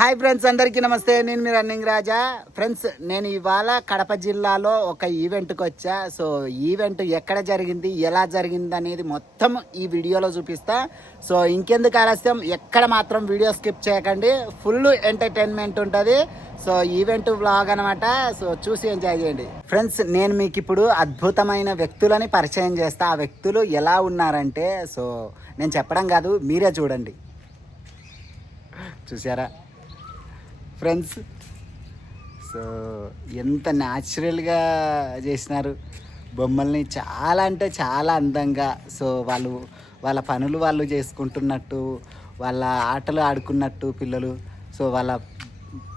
Hi friends అందరికీ నమస్తే. నేను మీ రన్నింగ్ రాజా. ఫ్రెండ్స్ నేను ఇవాళ కడప జిల్లాలో ఒక ఈవెంట్కి వచ్చా. సో ఈవెంట్ ఎక్కడ జరిగింది ఎలా జరిగింది అనేది మొత్తం ఈ వీడియోలో చూపిస్తా. సో ఇంకెందుకు ఆలస్యం ఎక్కడ మాత్రం వీడియో స్కిప్ చేయకండి. ఫుల్ ఎంటర్టైన్మెంట్ ఉంటుంది. సో ఈవెంట్ బ్లాగ్ అనమాట సో చూసి ఎంజాయ్ చేయండి. ఫ్రెండ్స్ నేను మీకు ఇప్పుడు అద్భుతమైన వ్యక్తులని పరిచయం చేస్తా. ఆ వ్యక్తులు ఎలా ఉన్నారంటే సో నేను చెప్పడం కాదు మీరే చూడండి. చూసారా? ఫ్రెండ్స్ సో ఎంత న్యాచురల్గా చేసినారు. బొమ్మల్ని చాలా అంటే చాలా అందంగా. సో వాళ్ళు వాళ్ళ పనులు వాళ్ళు చేసుకుంటున్నట్టు వాళ్ళ ఆటలు ఆడుకున్నట్టు పిల్లలు. సో వాళ్ళ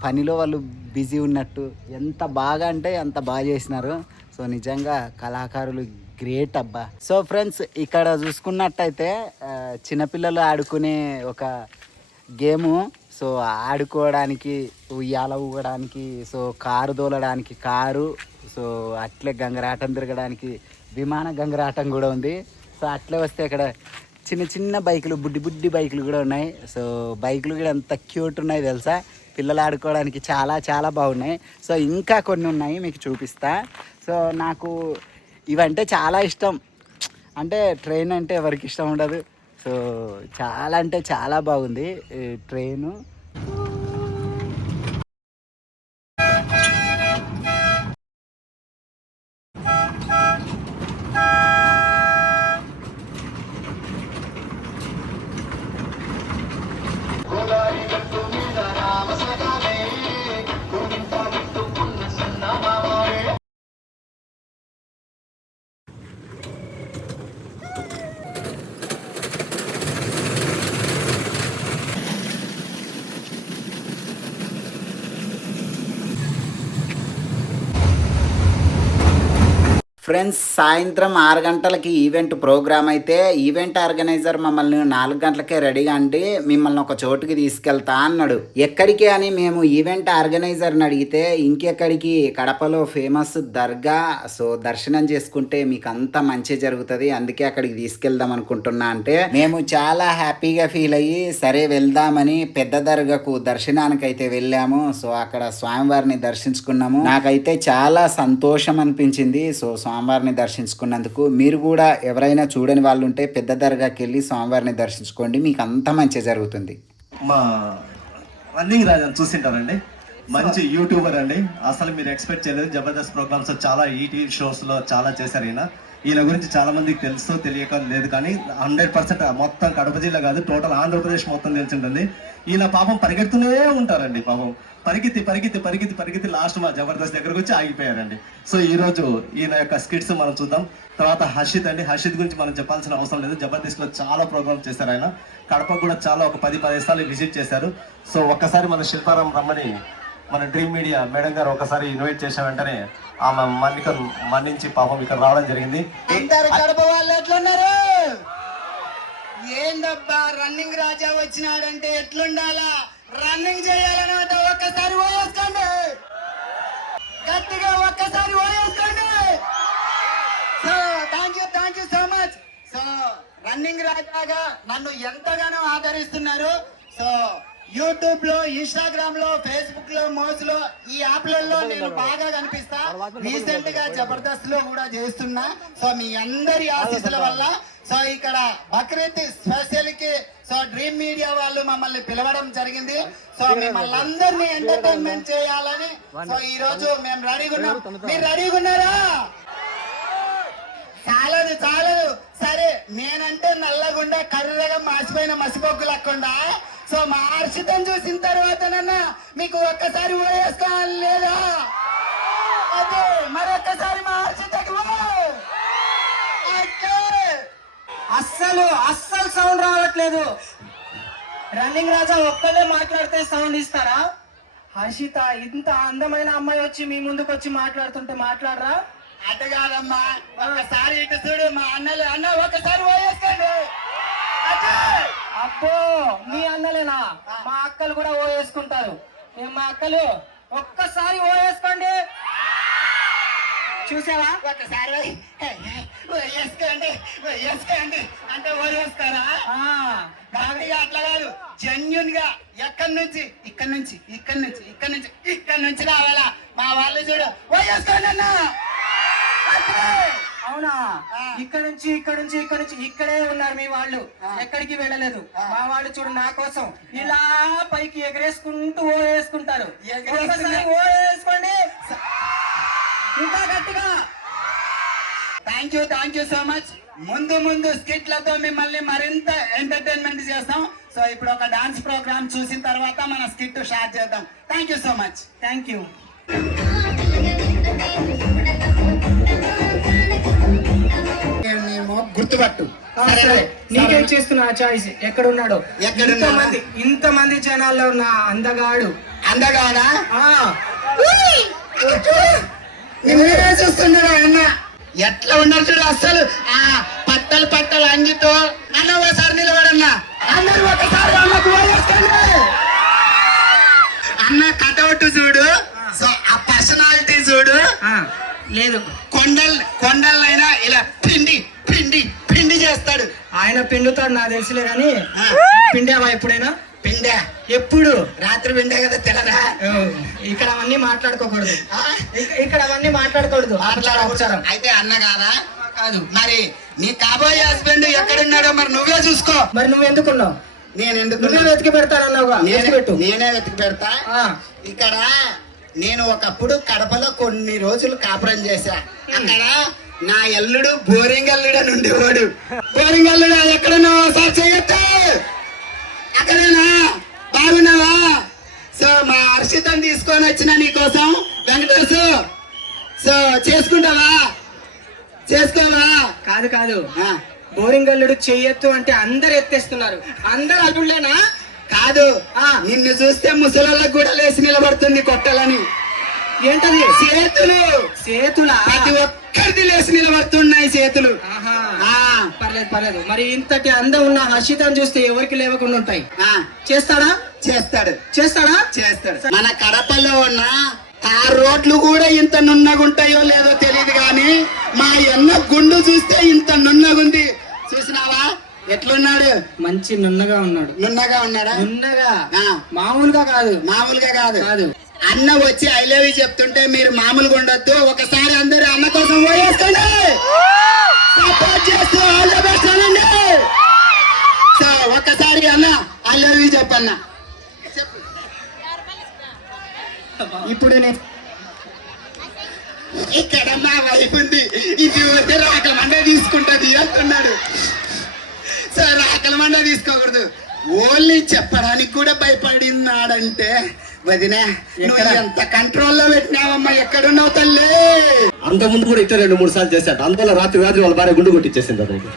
పనిలో వాళ్ళు బిజీ ఉన్నట్టు. ఎంత బాగా అంటే అంత బాగా చేసినారు. సో నిజంగా కళాకారులు గ్రేట్ అబ్బా. సో ఫ్రెండ్స్ ఇక్కడ చూసుకున్నట్టయితే చిన్నపిల్లలు ఆడుకునే ఒక గేము సో ఆడుకోవడానికి ఉయ్యాల ఊగడానికి సో కారు దోలడానికి కారు సో అట్లే గంగరాటం తిరగడానికి విమాన గంగరాటం కూడా ఉంది. సో అట్లే వస్తే ఇక్కడ చిన్న చిన్న బైకులు బుడ్డి బుడ్డి బైకులు కూడా ఉన్నాయి. సో బైకులు కూడా ఎంత క్యూట్ ఉన్నాయి తెలుసా? పిల్లలు ఆడుకోవడానికి చాలా చాలా బాగున్నాయి. సో ఇంకా కొన్ని ఉన్నాయి మీకు చూపిస్తా. సో నాకు ఇవంటే చాలా ఇష్టం. అంటే ట్రైన్ అంటే ఎవరికి ఇష్టం ఉండదు. సో చాలా అంటే చాలా బాగుంది ఈ ట్రైను. ఫ్రెండ్స్ సాయంత్రం ఆరు గంటలకి ఈవెంట్ ప్రోగ్రామ్ అయితే ఈవెంట్ ఆర్గనైజర్ మమ్మల్ని నాలుగు గంటలకే రెడీగా అండి మిమ్మల్ని ఒక చోటుకి తీసుకెళ్తా అన్నాడు. ఎక్కడికి అని మేము ఈవెంట్ ఆర్గనైజర్ని అడిగితే ఇంకెక్కడికి? కడపలో ఫేమస్ దర్గా. సో దర్శనం చేసుకుంటే మీకు అంతా మంచి జరుగుతుంది అందుకే అక్కడికి తీసుకెళ్దాం అనుకుంటున్నా అంటే మేము చాలా హ్యాపీగా ఫీల్ అయ్యి సరే వెళ్దామని పెద్ద దర్గాకు దర్శనానికి అయితే వెళ్ళాము. సో అక్కడ స్వామివారిని దర్శించుకున్నాము. నాకైతే చాలా సంతోషం అనిపించింది. సో స్వామివారిని దర్శించుకున్నందుకు మీరు కూడా ఎవరైనా చూడని వాళ్ళు ఉంటే పెద్ద దర్గాకి వెళ్ళి స్వామివారిని దర్శించుకోండి. మీకు అంత మంచి జరుగుతుంది. మా రన్నింగ్ రాజన్ చూసింటారండి? మంచి యూట్యూబర్ అండి. అసలు మీరు ఎక్స్పెక్ట్ చేయలేదు. జబర్దస్త్ ప్రోగ్రామ్స్ చాలా ఈటీవీ షోస్లో చాలా చేశారు ఈయన. ఈయన గురించి చాలా మందికి తెలుసో తెలియక లేదు కానీ హండ్రెడ్ పర్సెంట్ మొత్తం కడప జిల్లా కాదు టోటల్ ఆంధ్రప్రదేశ్ మొత్తం తెలిసి ఉంటుంది ఈయన పాపం పరిగెడుతూనే ఉంటారండి పాపం. పరిగెత్తి పరిగెత్తి పరిగెత్తి పరిగెత్తి లాస్ట్ మా జబర్దస్త్ దగ్గరకు వచ్చి ఆగిపోయారండి. సో ఈ రోజు ఈయన యొక్క స్కిట్స్ మనం చూద్దాం. తర్వాత హర్షిత్ అండి. హర్షిత్ గురించి మనం చెప్పాల్సిన అవసరం లేదు. జబర్దస్త్లో చాలా ప్రోగ్రామ్స్ చేశారు ఆయన. కడప కూడా చాలా ఒక పది పది సార్లు విజిట్ చేశారు. సో ఒక్కసారి మన శిల్పారాం రమ్మని మన డ్రీమ్ మీడియా మేడం గారు ఒకసారి ఇన్వైట్ చేసిన వెంటనే ఆమె మన్నిక మన్నించి పాపం ఇక్కడ రావడం జరిగింది. కడప వాళ్ళు ఎట్లున్నారు? ఏందబ్బా రన్నింగ్ రాజా వచ్చినాడంటే ఎట్లుండాలా? రన్నింగ్ చేయాలన్నమాట ఒక్కసారి ఓయేసుకోండి. గట్టిగా ఒక్కసారి ఓయేసుకోండి. So thank you thank you so much so running రాజాగా నన్ను ఎంతగానో ఆదరిస్తున్నారు. సో యూట్యూబ్లో ఇన్స్టాగ్రామ్లో ఫేస్బుక్లో మోజ్లో ఈ యాప్లలో నేను బాగా కనిపిస్తా. రీసెంట్గా జబర్దస్త్లో కూడా చేస్తున్నా. సో మీ అందరి ఆశీస్సుల వల్ల సో ఇక్కడ బక్రీద్ స్పెషల్కి సో డ్రీమ్ మీడియా వాళ్ళు మమ్మల్ని పిలవడం జరిగింది. సో మిమ్మల్ని అందరినీ ఎంటర్టైన్మెంట్ చేయాలని సో ఈ రోజు మేము రెడీగా ఉన్నాం. మీరు రెడీగా ఉన్నారా? చాలదు చాలదు. సరే నేనంటే నల్లగుండా కర్రగా మాసిపోయిన మసిపోకు లేకుండా సో మా హర్షితం చూసిన తర్వాత నన్న మీకు ఒక్కసారి ఓయేసుకోవాలి లేదా? అదే మరొక్కసారి మా హర్షితకి. అస్సలు అస్సలు సౌండ్ రావట్లేదు. రన్నింగ్ రాజా ఒక్కదే మాట్లాడితే సౌండ్ ఇస్తారా? హర్షిత ఇంత అందమైన అమ్మాయి వచ్చి మీ ముందుకు వచ్చి మాట్లాడుతుంటే మాట్లాడరా? అటు కాదమ్మా ఒక్కసారి ఇటు చూడు మా అన్నలు అన్న ఒక్కసారి ఓయేసుకోండి. అబ్బో మీ అన్నలేనా? మా అక్కలు కూడా ఓ వేసుకుంటారు ఏం మా అక్కలు? ఒక్కసారి ఓ వేసుకోండి చూసావా ఒకసారి వేసుకోండి వేసుకోండి అంటే ఓడేస్తారా గట్టిగా అట్లా కాదు జెన్యున్గా ఎక్కడి నుంచి? ఇక్కడ నుంచి ఇక్కడ నుంచి ఇక్కడ నుంచి ఇక్కడ నుంచి రావాలా? మా వాళ్ళు చూడు వేసుకోండి అన్న. అవునా. ఇక్కడ నుంచి ఇక్కడ నుంచి ఇక్కడ నుంచి ఇక్కడే ఉన్నారు మీ వాళ్ళు. ఎక్కడికి వెళ్ళలేదు. మా వాళ్ళు చూడు నా కోసం ఇలా పైకి ఎగరేసుకుంటూ ఓ వేసుకుంటారు ఓ వేసుకోండి ఇంకా గట్టిగా. Thank you thank you so much ముందు ముందు స్కిట్లతో మిమ్మల్ని మరింత ఎంటర్టైన్మెంట్ చేస్తాం. సో ఇప్పుడు ఒక డాన్స్ ప్రోగ్రామ్ చూసిన తర్వాత మన స్కిట్ స్టార్ట్ చేద్దాం. Thank you so much thank you గుర్తుపట్టు. నీకేం చేస్తున్నా చాయిస్? ఎక్కడ ఉన్నాడు ఎక్కడున్నాడా? ఇంతమంది ఇంతమంది జనాల్లో ఉన్న అందగాడు. అందగాడా? చూస్తున్నాడు అన్న? ఎట్లా ఉన్నారు చూడు అసలు ఆ పట్టలు పట్టలు అంగితో అన్న ఒకసారి నిలబడన్నా. అందరూ ఒకసారి అన్నకు. అన్న కటౌట్ చూడు. సో ఆ పర్సనాలిటీ చూడు. లేదు. ఆయన పిండుతాడు నాకు తెలుసులే కానీ పిండావా ఎప్పుడైనా? పిండే. ఎప్పుడు? రాత్రి పిండే కదా తెలరా ఇక్కడ అవన్నీ మాట్లాడుకోకూడదు. ఇక్కడ అవన్నీ మాట్లాడకూడదు. మాట్లాడ అవసరం అయితే అన్న కాదా. కాదు మరి నీ కాబోయే హస్బెండ్ ఎక్కడున్నాడో మరి నువ్వే చూసుకో. మరి నువ్వు ఎందుకున్నావు? నేను ఎందుకు నువ్వే వెతికి పెడతానన్నావుగా పెట్టు నేనే వెతికి పెడతా. ఆ, ఇక్కడ నేను ఒకప్పుడు కడపలో కొన్ని రోజులు కాపురం చేశా. అక్కడ నా ఎల్లుడు బోరింగ్ అల్లుడు అని ఉండేవాడు. బోరింగ్ అల్లుడు ఎక్కడున్నావా సార్ చేయొచ్చు. అక్కడేనా బాగున్నావా? సో మా హర్షితని తీసుకొని వచ్చిన నీకోసం వెంకటేశ్. సో చేసుకుంటావా? చేసుకోవా? కాదు కాదు. ఆ, బోరింగ్ అల్లుడు చెయ్యొద్దు అంటే అందరు ఎత్తేస్తున్నారు. అందరు అల్లుళ్ళేనా? కాదు. ఆ. నిన్ను చూస్తే ముసలోళ్ళకి కూడా లేచి నిలబడుతుంది కొట్టాలని. ఏంటది? చేతులు చేతులా ప్రతి ఒక్కరిది లేచి నిలబడుతున్నాయి చేతులు ఆహా. ఆ, పర్లేదు పర్లేదు. మరి ఇంతటి అందం ఉన్న హర్షితను చూస్తే ఎవరికి లేవకుండా ఉంటాయి? ఆ, చేస్తాడా? చేస్తాడు. చేస్తాడా? చేస్తాడు. మన కడపలో ఉన్న ఆ రోడ్లు కూడా ఇంత నున్నగుంటాయో లేదో తెలియదు కానీ మా ఎన్న గుండు చూస్తే ఇంత నున్నగుంది. చూసినావా? ఎట్లున్నాడు? మంచి నున్నగా ఉన్నాడు. నున్నగా ఉన్నాడా? నున్నగా. ఆ, మామూలుగా కాదు. మామూలుగా కాదు. కాదు. అన్న వచ్చి ఐ లవ్ యూ చెప్తుంటే మీరు మామూలుగా ఉండొద్దు. ఒకసారి అందరూ అన్న కోసం ఓడేసుకోండి సపోర్ట్ చేస్తూ ఆల్ ద బెస్ట్ అనండి. సో ఒకసారి అన్న ఐ లవ్ యూ చెప్పన్న. ఇప్పుడు నేను ఇక్కడ మా వైఫ్ ఉంది. ఇది వస్తే రాకల మండ తీసుకుంటది అంటున్నాడు. సో రాకల మండ తీసుకోకూడదు. ఓన్లీ చెప్పడానికి కూడా భయపడినాడంటే వదినా? ఎంత కంట్రోల్లో పెట్టినావమ్మా? ఎక్కడున్నావు తల్లి? అంత ముందు కూడా ఇట్లా రెండు మూడు సార్లు చేశాడు. అందువల్ల రాత్రి రాత్రి వాళ్ళ భార్య గుండు కొట్టించేసింది అతనికి.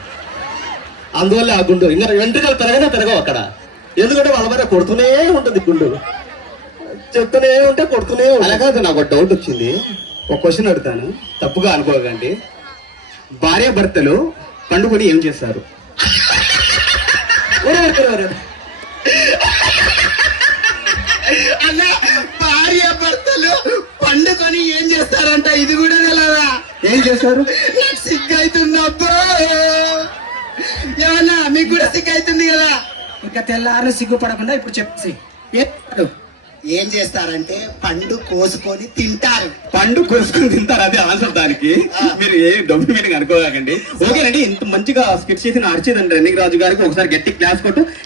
అందువల్ల ఆ గుండు ఇంకా వెంట్రుకలు పెరగనే పెరగవు అక్కడ. ఎందుకంటే వాళ్ళ భార్య కొడుతూనే ఉంటుంది గుండు. చెప్తూనే ఉంటే కొడుతూనే. అలాగే నాకు ఒక డౌట్ వచ్చింది. ఒక క్వశ్చన్ అడుగుతాను. తప్పుగా అనుకోకండి. భార్య భర్తలు పండుకొని ఏం చేస్తారు. అన్న భార్య భర్తలు పండుకొని ఏం చేస్తారంట? ఇది కూడా తెలియదా ఏం చేస్తారు? నాకు సిగ్గు అవుతుంది అబ్బో ఏమన్నా మీకు కూడా సిగ్గు అవుతుంది కదా? ఇంకా తెల్లారు సిగ్గుపడకుండా ఇప్పుడు చెప్పేసి ఏడు ఏం చేస్తారంటే పండు కోసుకొని తింటారు. పండు కోసుకుని తింటారు అదే ఆన్సర్ దానికి. మీరు ఏ డబ్బు మీటింగ్ అనుకోకండి. ఓకేనండి ఇంత మంచిగా స్కిట్ చేసిన అర్చిత్ అండి రన్నింగ్ రాజు గారికి ఒకసారి గట్టి క్లాస్ కొట్టు.